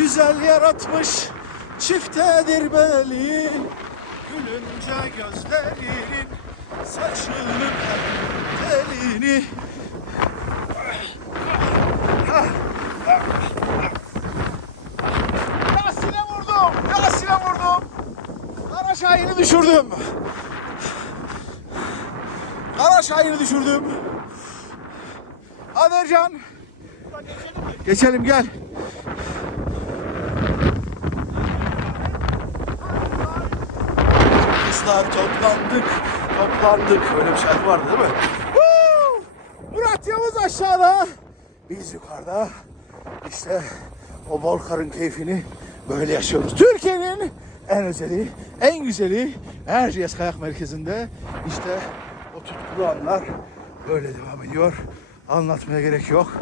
güzel yaratmış çiftedir beli Gülünce gözlerinin saçının telini Yasin'e vurdum, Yasin'e vurdum. Kara Şahin'i düşürdüm. Kara Şahin'i düşürdüm. Hadi Ercan. Geçelim gel. Kızlar toplandık, toplandık. Öyle bir şarkı vardı değil mi? Woo! Murat Yavuz aşağıda. Biz yukarıda. İşte o bol karın keyfini böyle yaşıyoruz. Türkiye'nin en özeli, en güzeli Erciyes Kayak Merkezi'nde işte o tutkulu anlar böyle devam ediyor. Anlatmaya gerek yok.